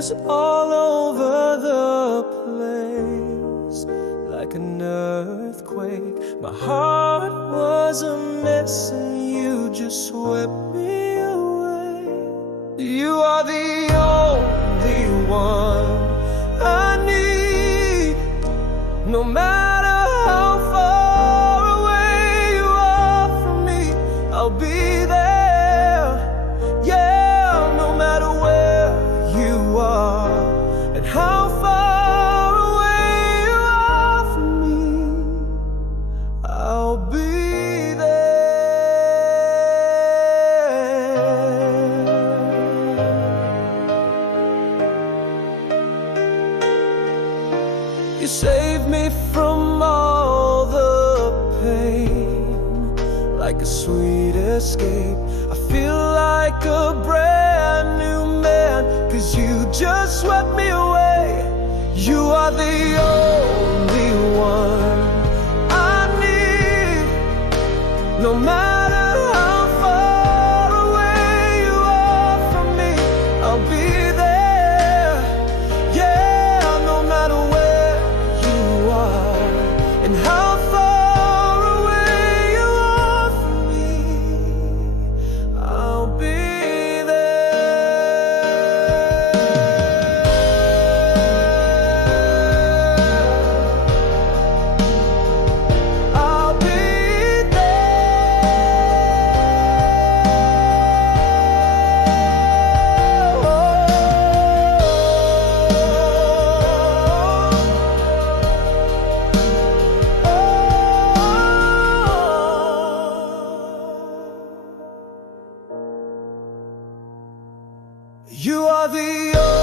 was all over the place, like an earthquake. My heart was a mess and you just swept me away. You are the only one I need, no matter how far away you are from me, I'll be there. Yeah, no matter where you are and how far away you are from me, I'll be there. You saved me from all the pain, like a sweet escape. I feel like a brand new man, 'cause you just swept me away. You are the only one I need, no matter how far away you are from me, I'll be there. Yeah, no matter where you are and how far away you are from me, I'll be You are the